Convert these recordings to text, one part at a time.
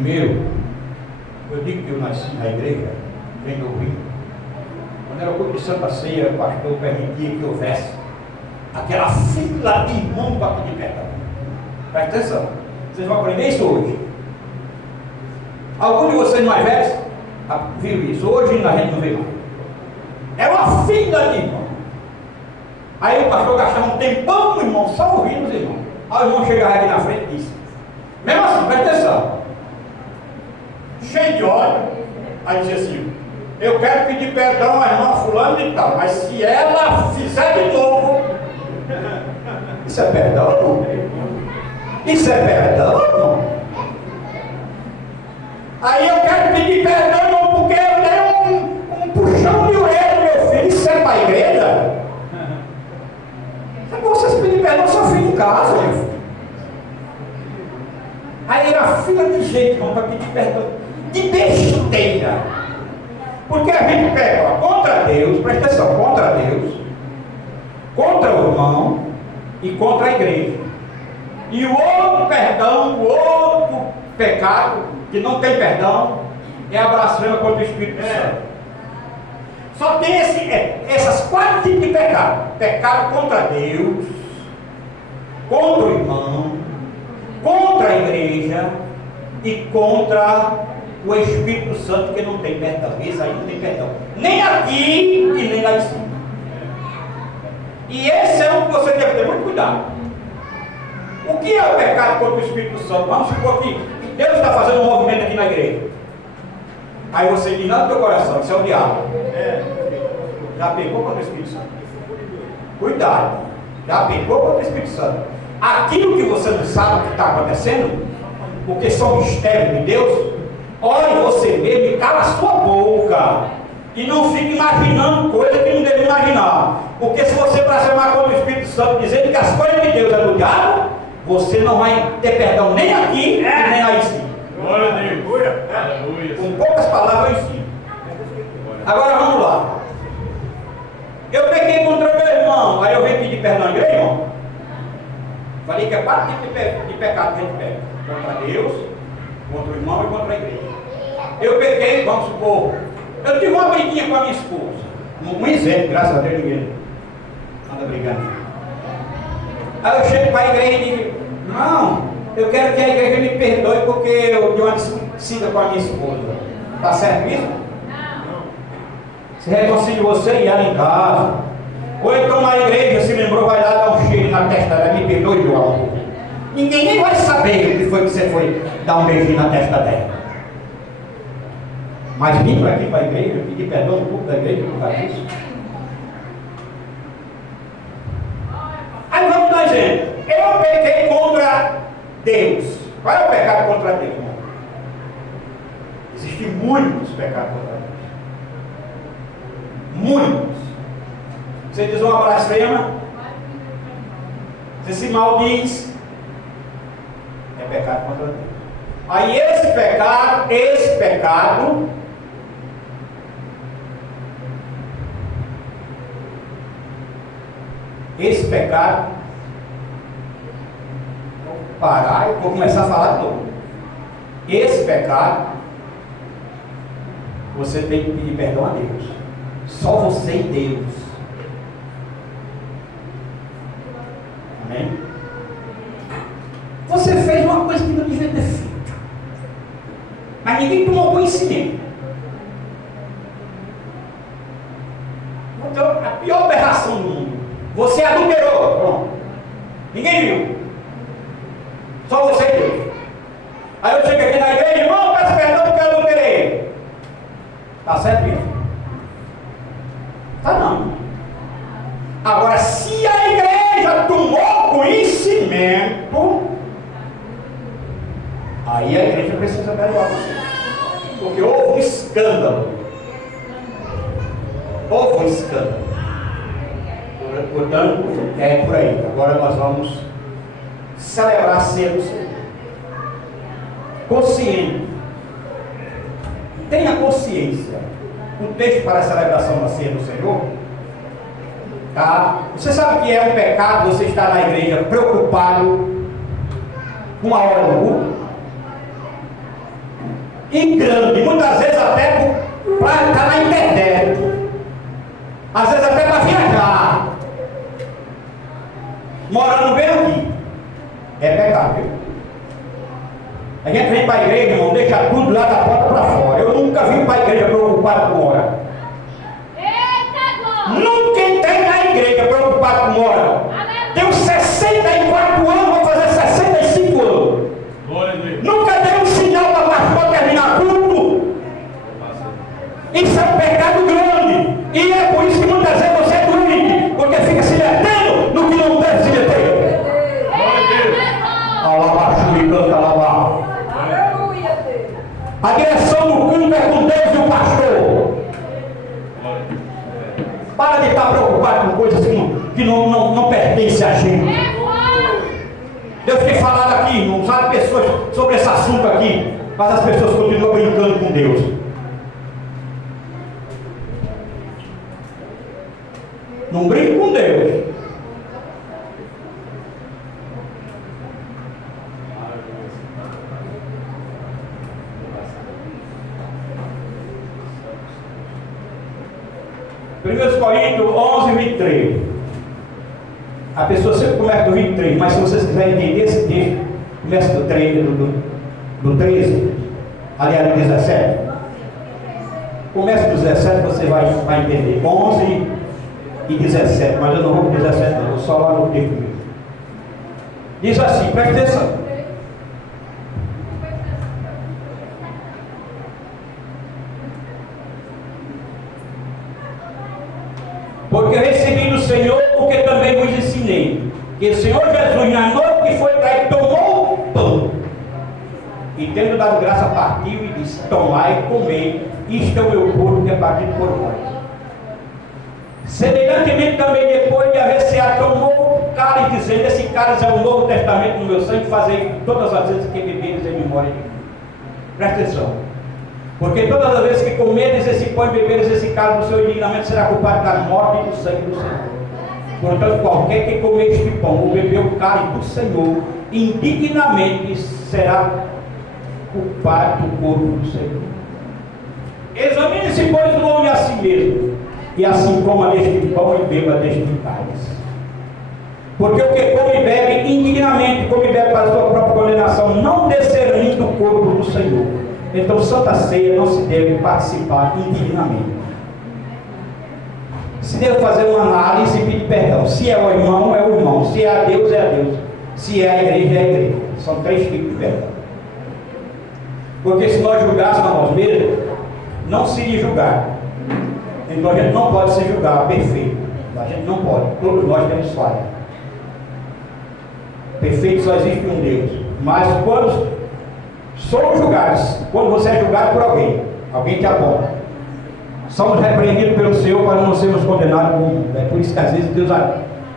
Primeiro, eu digo que eu nasci na igreja, vem do Rio. Quando era o culto de Santa Ceia, o pastor permitia que houvesse aquela fila de irmãos para pedir perdão. Presta atenção, vocês vão aprender isso hoje. Alguns de vocês mais velhos viram isso, hoje a gente não vê mais. É uma fila de irmãos. Aí o pastor gastava um tempão com o irmão, só ouvindo os irmãos. Aí o irmão chegava aqui na frente e disse, mesmo assim, presta atenção, cheio de ódio, aí dizia assim, eu quero pedir perdão à irmã fulano e tal, mas se ela fizer de novo, isso é perdão, não? Isso é perdão, não? Aí eu quero pedir perdão, não, porque eu dei um puxão de orelha, meu filho, isso é para a igreja? Se você pedir perdão, só fica em casa, meu filho. Aí era fila de gente, irmão, para pedir perdão, de besteira. Porque a gente pega, ó, contra Deus, presta atenção, contra Deus, contra o irmão e contra a igreja. E o outro perdão, o outro pecado, que não tem perdão, é a blasfêmia contra o Espírito Santo. Só tem essas 4 tipos de pecado. Pecado contra Deus, contra o irmão, contra a igreja e contra o Espírito Santo, que não tem perdão. Esse aí não tem perdão, nem aqui e nem lá em cima. E esse é um que você deve ter muito cuidado. O que é o pecado contra o Espírito Santo? Vamos supor que Deus está fazendo um movimento aqui na igreja. Aí você diz lá no teu coração, isso é o diabo. Já pecou contra o Espírito Santo. Cuidado, já pecou contra o Espírito Santo. Aquilo que você não sabe o que está acontecendo, porque são mistérios de Deus, olhe você mesmo e cala a sua boca. E não fique imaginando coisas que não deve imaginar. Porque se você blasfemar contra o Espírito Santo, dizendo que as coisas de Deus é do diabo, você não vai ter perdão nem aqui e nem lá em cima. Glória a Deus. Com poucas palavras eu ensino. Agora vamos lá. Eu pequei contra meu irmão, aí eu venho pedir perdão à igreja, irmão. Falei que é 4 tipos de pecado que a gente pega: contra Deus, contra o irmão e contra a igreja. Eu pequei, vamos supor, eu tive uma briguinha com a minha esposa. Um exemplo, graças a Deus ninguém anda brigando. Aí eu chego para a igreja e digo, não, eu quero que a igreja me perdoe porque eu dei uma discussão com a minha esposa. Está certo isso? Não. Se reconcilie você e ela em casa. Ou então na igreja se lembrou, vai lá dar um cheiro na testa dela, me perdoe, meu amor. Ninguém nem vai saber o que foi que você foi dar um beijinho na testa dela. Mas vim para aqui para a igreja, pedir perdão no culto da igreja por causa disso. Aí vamos dar exemplo. Eu pequei contra Deus. Qual é o pecado contra Deus, irmão? Existem muitos pecados contra Deus. Muitos. Você diz uma blasfema, você se maldiz, é pecado contra Deus. Aí esse pecado, vou parar e vou começar a falar de novo. Esse pecado, você tem que pedir perdão a Deus. Só você e Deus. Amém? Você fez uma coisa que não devia ter feito, mas ninguém tomou conhecimento. Então, a pior aberração do mundo: você adulterou, pronto. Ninguém viu, só você e Deus. Aí eu chego aqui na igreja, irmão, peço perdão porque eu adulterei. Está certo isso? Está não. Agora, se a igreja tomou conhecimento, aí a igreja precisa perdoar você. Porque houve um escândalo. Houve um escândalo. Portanto, é por aí. Agora nós vamos celebrar a ceia do Senhor. Consciente. Tenha consciência. O texto para a celebração da ceia do Senhor, tá? Você sabe que é um pecado você estar na igreja preocupado com a hora do culto? e grande, muitas vezes até para estar na internet, às vezes até para viajar, morando bem aqui, é pecado, viu? A gente vem para a igreja, irmão, deixa tudo lá da porta para fora. Eu nunca vim para a igreja preocupado com hora. Nunca entrei na igreja preocupado com hora. Tenho 64 anos, vou fazer 65 anos. Nunca dei um sinal para pastor terminar culto. Isso é um pecado grande. E é por isso que muitas vezes você é doente, porque fica se metendo no que não deve se meter. Alabaixo e canta alabaixo. A direção do culto é com Deus e o pastor. Para de estar preocupado com coisas que não pertencem a gente. Deus tem falado aqui, irmão, sabe pessoas sobre esse assunto aqui, mas as pessoas continuam brincando com Deus. Não brinque com Deus. Primeiros Coríntios 11, 23. A pessoa sempre começa do 23, mas se vocês quiserem entender esse texto, começa do 13, aliás, do 17. Começa do 17, você vai entender. 11 e 17, mas eu não vou para 17, não, vou só lá no texto mesmo. Diz assim, presta atenção. Porque eu recebi do Senhor o que também vos ensinei, que o Senhor Jesus, na noite que foi traído, tomou o pão, e tendo dado graça, partiu e disse: tomai e comei, isto é o meu corpo que é partido por vós. Semelhantemente também, depois de haver ceado, tomou o cálice, dizendo: esse cálice é o Novo Testamento no meu sangue, fazei todas as vezes que beberes em memória de mim. Presta atenção. Porque todas as vezes que comeres esse pão e beberes esse cálice, do seu indignamento será culpado da morte e do sangue do Senhor. Portanto, qualquer que comer este pão ou beber o cálice do Senhor, indignamente será culpado do corpo do Senhor. Examine-se, pois, o homem a si mesmo, e assim coma deste pão e beba deste cálice. Porque o que come e bebe indignamente, come e bebe para a sua própria condenação, não discernindo o corpo do Senhor. Então, Santa Ceia não se deve participar indignamente. Se deve fazer uma análise e pedir perdão. Se é o irmão, é o irmão. Se é a Deus, é a Deus. Se é a igreja, é a igreja. São 3 tipos de perdão. Porque se nós julgássemos a nós mesmos, não seria julgar. Então a gente não pode se julgar perfeito. A gente não pode. Todos nós temos falha. Perfeito só existe um Deus. Mas quando somos julgados, quando você é julgado por alguém te aponta, somos repreendidos pelo Senhor para não sermos condenados com o mundo. É por isso que às vezes Deus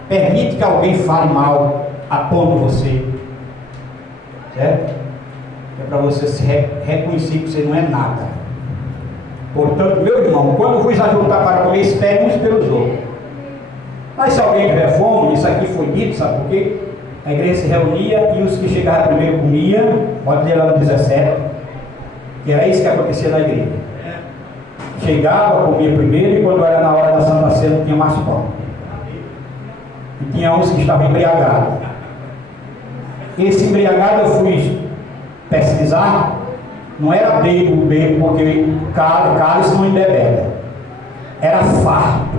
permite que alguém fale mal, aponte você, certo? É para você se reconhecer que você não é nada. Portanto, meu irmão, quando vos ajuntar para comer, espere uns pelos outros. Mas se alguém tiver fome, isso aqui foi dito, sabe por quê? A igreja se reunia e os que chegavam primeiro comiam, pode ler lá no 17, que era isso que acontecia na igreja. Chegava, comia primeiro, e quando era na hora da Santa Ceia não tinha mais pão. E tinha uns que estavam embriagados. Esse embriagado eu fui pesquisar, não era bebo, porque cálice não embebeda. Era farto.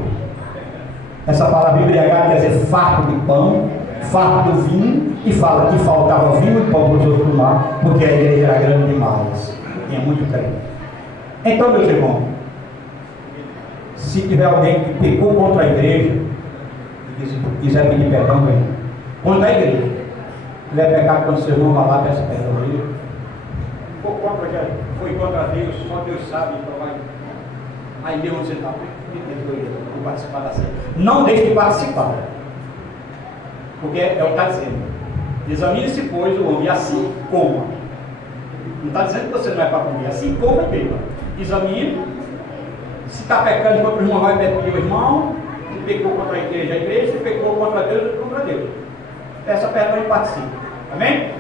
Essa palavra embriagado quer dizer farto de pão, farto do vinho, e fala que faltava vinho e pão para os outros tomar, porque a igreja era grande demais, tinha muito crente. Então, meus irmãos, se tiver alguém que pecou contra a igreja, e quiser pedir perdão, vem. Contra a igreja. Se tiver pecado contra o seu irmão, vai lá, peça perdão a ele. Foi contra Deus, só Deus sabe, então vai. Aí Deus você está, não participar da ceia. Não deixe de participar. Porque é o que está dizendo. Examine-se, pois, o homem, e assim coma. Não está dizendo que você não é para comer, assim coma e beba. Examine. Se está pecando contra o irmão, vai pedir o irmão. Se pecou contra a igreja, se pecou contra Deus, contra Deus. Peça perdão e participe. Amém?